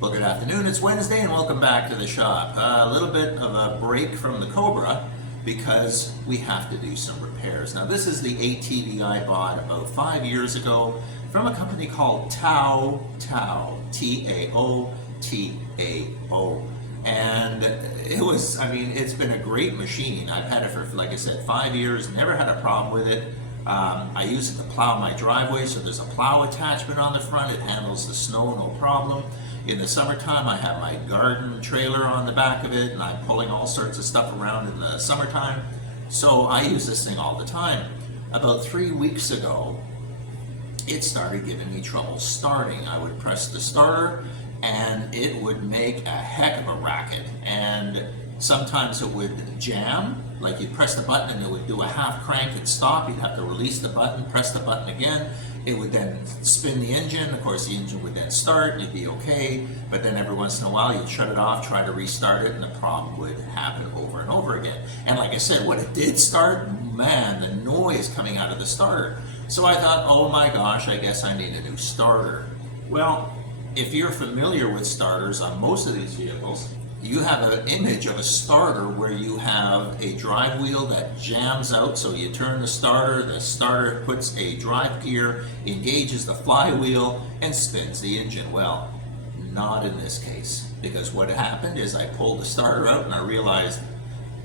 Well, good afternoon. It's Wednesday and welcome back to the shop. A little bit of a break from the Cobra because we have to do some repairs. Now, this is the ATV I bought about 5 years ago from a company called TAO TAO, TAOTAO. And it's been a great machine. I've had it for, like I said, 5 years, never had a problem with it. I use it to plow my driveway, so there's a plow attachment on the front. It handles the snow, no problem. In the summertime, I have my garden trailer on the back of it, and I'm pulling all sorts of stuff around in the summertime. So I use this thing all the time. About 3 weeks ago, it started giving me trouble starting. I would press the starter, and it would make a heck of a racket. And sometimes it would jam, like you'd press the button and it would do a half crank and stop. You'd have to release the button, press the button again. It would then spin the engine. Of course, the engine would then start, you'd be okay. But then every once in a while, you'd shut it off, try to restart it, and the problem would happen over and over again. And like I said, when it did start, man, the noise coming out of the starter. So I thought, oh my gosh, I guess I need a new starter. Well, if you're familiar with starters on most of these vehicles, you have an image of a starter where you have a drive wheel that jams out, so you turn the starter puts a drive gear, engages the flywheel, and spins the engine. Well, not in this case, because what happened is I pulled the starter out and I realized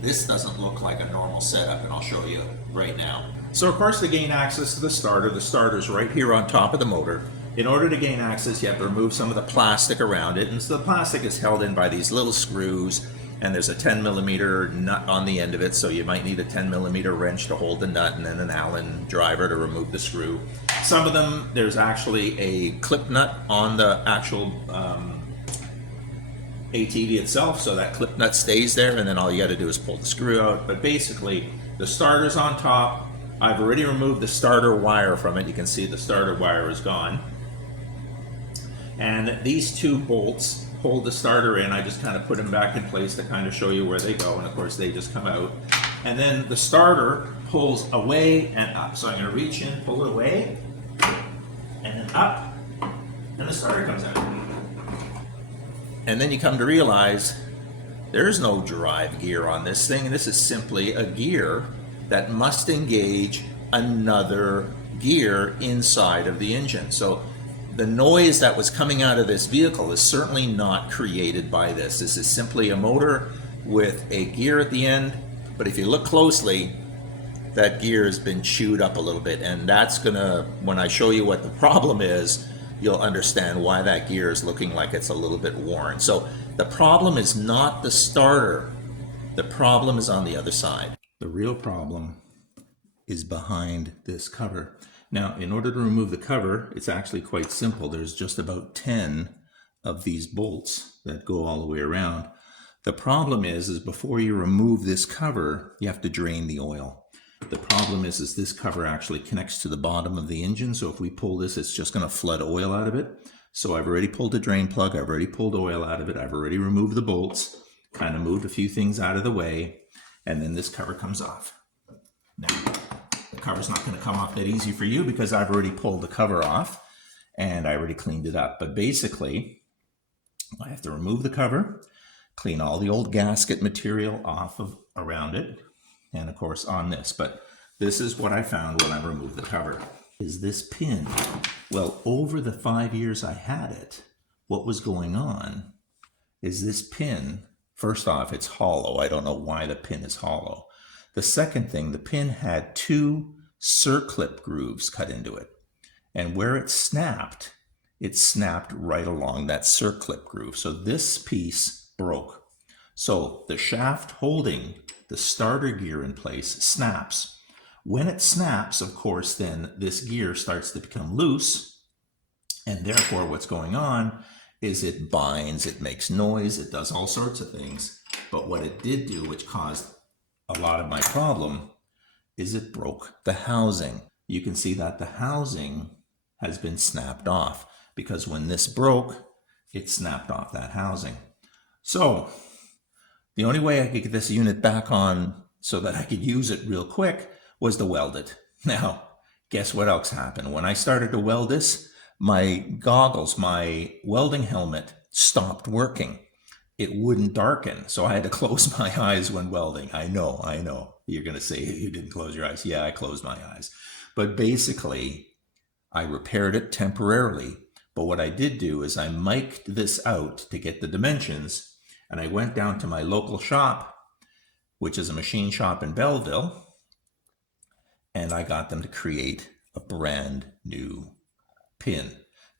this doesn't look like a normal setup, and I'll show you right now. So of course, to gain access to the starter's right here on top of the motor. In order to gain access, you have to remove some of the plastic around it, and so the plastic is held in by these little screws, and there's a 10mm nut on the end of it, so you might need a 10mm wrench to hold the nut, and then an Allen driver to remove the screw. Some of them, there's actually a clip nut on the actual ATV itself, so that clip nut stays there, and then all you got to do is pull the screw out. But basically, the starter's on top. I've already removed the starter wire from it. You can see the starter wire is gone. And these two bolts hold the starter in. I just kind of put them back in place to kind of show you where they go, and of course they just come out. And then the starter pulls away and up. So I'm going to reach in, pull it away, and then up, and the starter comes out. And then you come to realize there's no drive gear on this thing, and this is simply a gear that must engage another gear inside of the engine. So the noise that was coming out of this vehicle is certainly not created by this. This is simply a motor with a gear at the end, but if you look closely, that gear has been chewed up a little bit, and that's gonna, when I show you what the problem is, you'll understand why that gear is looking like it's a little bit worn. So the problem is not the starter, the problem is on the other side. The real problem is behind this cover. Now, in order to remove the cover, it's actually quite simple. There's just about 10 of these bolts that go all the way around. The problem is before you remove this cover, you have to drain the oil. The problem is this cover actually connects to the bottom of the engine, so if we pull this, it's just going to flood oil out of it. So I've already pulled the drain plug, I've already pulled oil out of it, I've already removed the bolts, kind of moved a few things out of the way, and then this cover comes off. Now, the cover's not going to come off that easy for you because I've already pulled the cover off and I already cleaned it up. But basically, I have to remove the cover, clean all the old gasket material off of around it, and of course on this. But this is what I found when I removed the cover. Is this pin. Well, over the 5 years I had it, what was going on is this pin, first off, it's hollow. I don't know why the pin is hollow. The second thing, the pin had two circlip grooves cut into it. And where it snapped right along that circlip groove. So this piece broke. So the shaft holding the starter gear in place snaps. When it snaps, of course, then this gear starts to become loose. And therefore, what's going on is it binds, it makes noise, it does all sorts of things. But what it did do, which caused a lot of my problem, is it broke the housing. You can see that the housing has been snapped off because when this broke, it snapped off that housing. So the only way I could get this unit back on so that I could use it real quick was to weld it. Now, guess what else happened? When I started to weld this, my goggles, my welding helmet stopped working. It wouldn't darken, so I had to close my eyes when welding. I know. You're going to say you didn't close your eyes. Yeah, I closed my eyes. But basically, I repaired it temporarily. But what I did do is I mic'd this out to get the dimensions, and I went down to my local shop, which is a machine shop in Belleville, and I got them to create a brand new pin.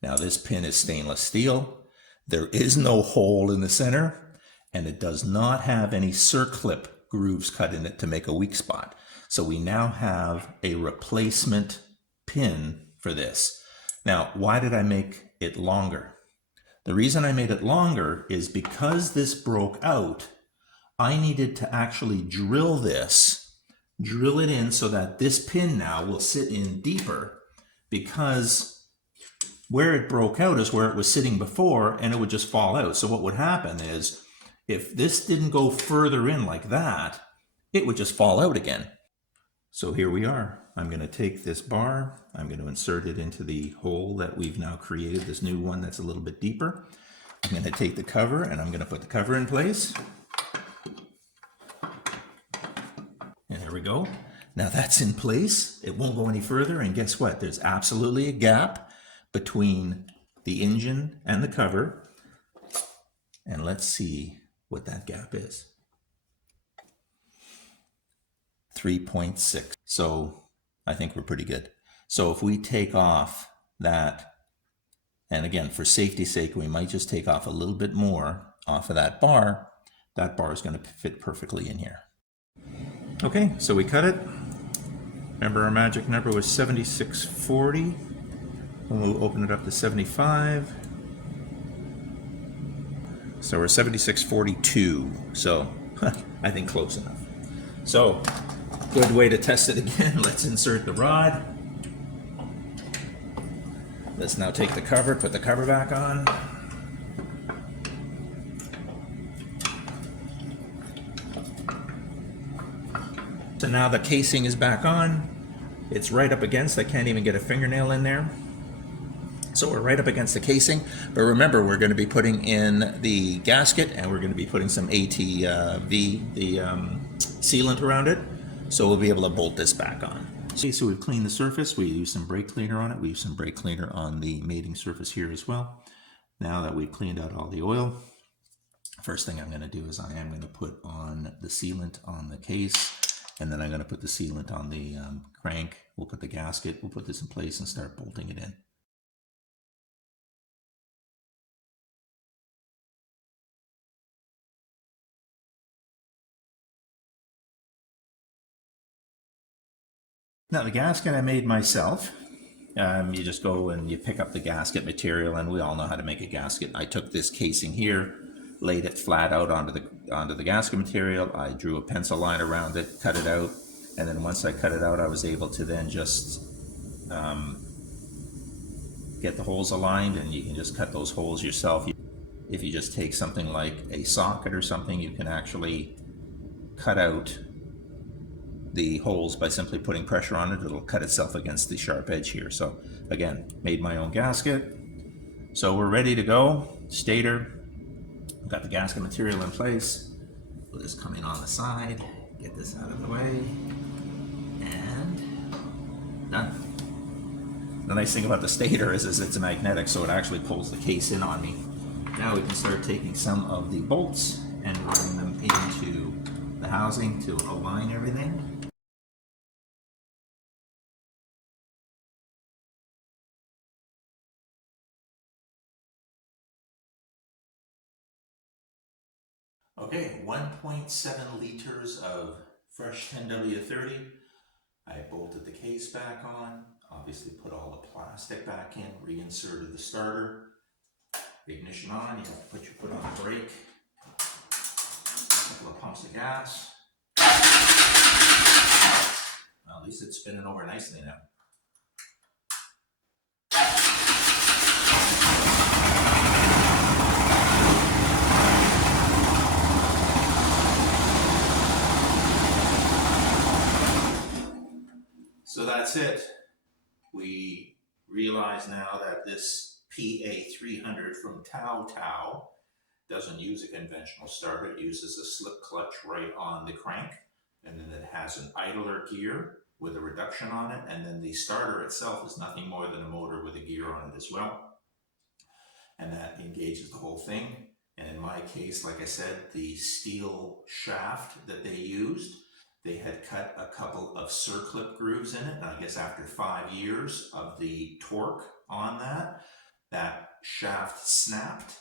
Now this pin is stainless steel. There is no hole in the center, and it does not have any circlip grooves cut in it to make a weak spot. So we now have a replacement pin for this. Now, why did I make it longer? The reason I made it longer is because this broke out, I needed to actually drill it in so that this pin now will sit in deeper, because where it broke out is where it was sitting before, and it would just fall out. So what would happen is, if this didn't go further in like that, it would just fall out again. So here we are. I'm going to take this bar, I'm going to insert it into the hole that we've now created, this new one that's a little bit deeper. I'm going to take the cover and I'm going to put the cover in place. And there we go. Now that's in place. It won't go any further. And guess what? There's absolutely a gap between the engine and the cover. And let's see what that gap is. 3.6. So I think we're pretty good. So if we take off that, and again, for safety's sake, we might just take off a little bit more off of that bar is going to fit perfectly in here. Okay, so we cut it. Remember our magic number was 7640. We'll open it up to 75. So we're 7642. So I think close enough. So good way to test it again. Let's insert the rod. Let's now take the cover, put the cover back on. So now the casing is back on. It's right up against, I can't even get a fingernail in there. So we're right up against the casing, but remember, we're going to be putting in the gasket, and we're going to be putting some ATV, the sealant around it, so we'll be able to bolt this back on. Okay, so we've cleaned the surface. We use some brake cleaner on it. We use some brake cleaner on the mating surface here as well. Now that we've cleaned out all the oil, first thing I'm going to do is I am going to put on the sealant on the case, and then I'm going to put the sealant on the crank. We'll put the gasket, we'll put this in place and start bolting it in. Now the gasket I made myself. You just go and you pick up the gasket material, and we all know how to make a gasket. I took this casing here, laid it flat out onto the gasket material. I drew a pencil line around it, cut it out, and then once I cut it out, I was able to then just get the holes aligned, and you can just cut those holes yourself. If you just take something like a socket or something, you can actually cut out the holes by simply putting pressure on it. It'll cut itself against the sharp edge here. So again, made my own gasket. So we're ready to go. Stator, got the gasket material in place. We'll just come in on the side, get this out of the way, and done. The nice thing about the stator is it's magnetic, so it actually pulls the case in on me. Now we can start taking some of the bolts and running them into the housing to align everything. Okay, 1.7 liters of fresh 10W30. I bolted the case back on, obviously put all the plastic back in, reinserted the starter, ignition on, you have to put your foot on the brake, a couple of pumps of gas. Well, at least it's spinning over nicely now. So that's it. We realize now that this PA300 from TAO TAO. Doesn't use a conventional starter, it uses a slip clutch right on the crank, and then it has an idler gear with a reduction on it, and then the starter itself is nothing more than a motor with a gear on it as well, and that engages the whole thing. And in my case, like I said, the steel shaft that they used, they had cut a couple of circlip grooves in it, and I guess after 5 years of the torque on that, that shaft snapped.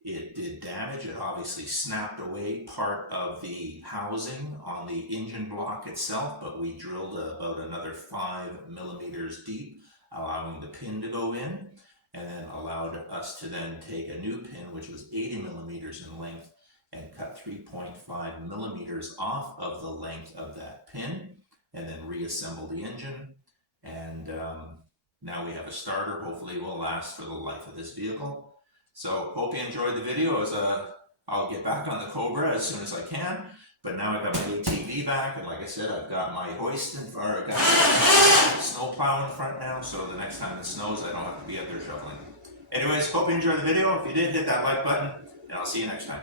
It did damage. It obviously snapped away part of the housing on the engine block itself, but we drilled about another 5 millimeters deep, allowing the pin to go in, and then allowed us to then take a new pin, which was 80 millimeters in length, and cut 3.5 millimeters off of the length of that pin, and then reassemble the engine. And now we have a starter. Hopefully it will last for the life of this vehicle. So hope you enjoyed the video. I'll get back on the Cobra as soon as I can. But now I've got my ATV back, and like I said, I've got my hoist in front, I've got my snow plow in front now, so the next time it snows, I don't have to be up there shoveling. Anyways, hope you enjoyed the video. If you did, hit that like button, and I'll see you next time.